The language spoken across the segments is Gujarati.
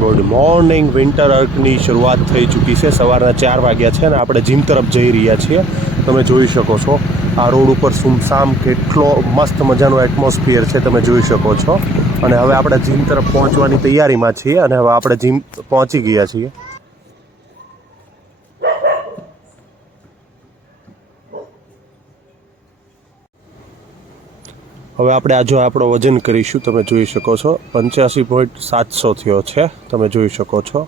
Good morning. વિન્ટર અર્કની શરૂઆત થઈ ચૂકી છે. સવારના 4 વાગ્યા છે અને આપણે જીમ તરફ જઈ રહ્યા છીએ. તમે જોઈ શકો છો આ રોડ ઉપર સુમસામ કેટલો મસ્ત મજાનો એટમોસ્ફિયર છે, તમે જોઈ શકો છો. અને હવે આપણે જીમ તરફ પહોંચવાની તૈયારીમાં છીએ અને હવે આપણે જીમ પહોંચી ગયા છીએ. હવે આપણે આજે આપણો વજન કરીશું. તમે જોઈ શકો છો 85.700 થયો છે, તમે જોઈ શકો છો.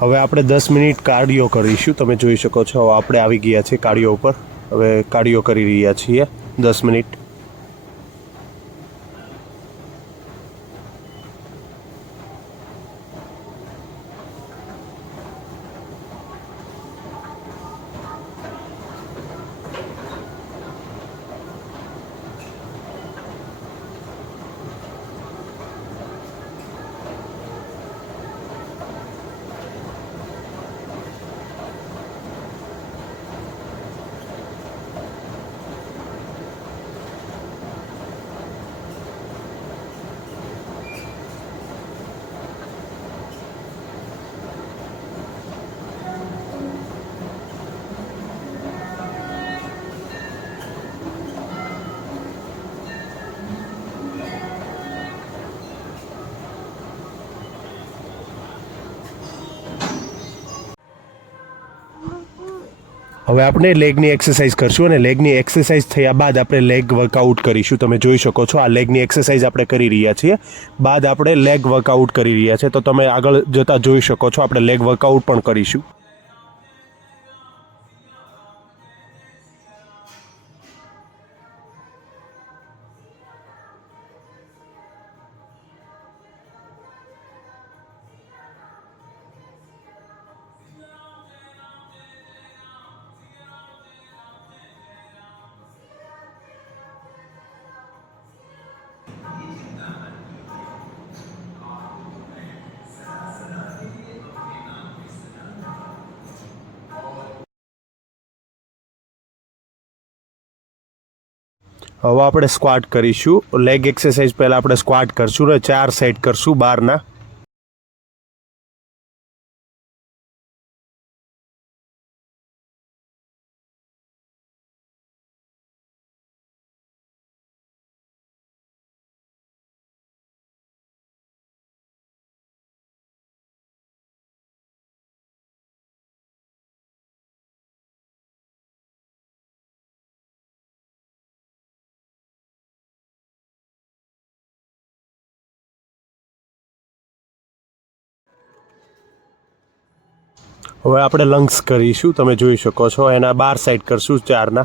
હવે આપણે 10 મિનિટ કાર્ડિયો કરીશું. તમે જોઈ શકો છો આપણે આવી ગયા છીએ કાર્ડિયો ઉપર. હવે કાર્ડિયો કરી રહ્યા છીએ 10 મિનિટ. હવે આપણે લેગની એક્સરસાઇઝ કરશું અને લેગની એક્સરસાઇઝ થયા બાદ આપણે લેગ વર્કઆઉટ કરીશું. તમે જોઈ શકો છો આ લેગની એક્સરસાઇઝ આપણે કરી રહ્યા છીએ. બાદ આપણે લેગ વર્કઆઉટ કરી રહ્યા છીએ. તો તમે આગળ જતાં જોઈ શકો છો આપણે લેગ વર્કઆઉટ પણ કરીશું. હવે આપણે સ્ક્વાટ કરીશું. લેગ એક્સરસાઇઝ પહેલાં આપણે સ્ક્વાટ કરશું ને 4 સેટ કરશું 12ના. હવે આપણે લંગ્સ કરીશું. તમે જોઈ શકો છો એના 12 સેટ કરશું 4ના.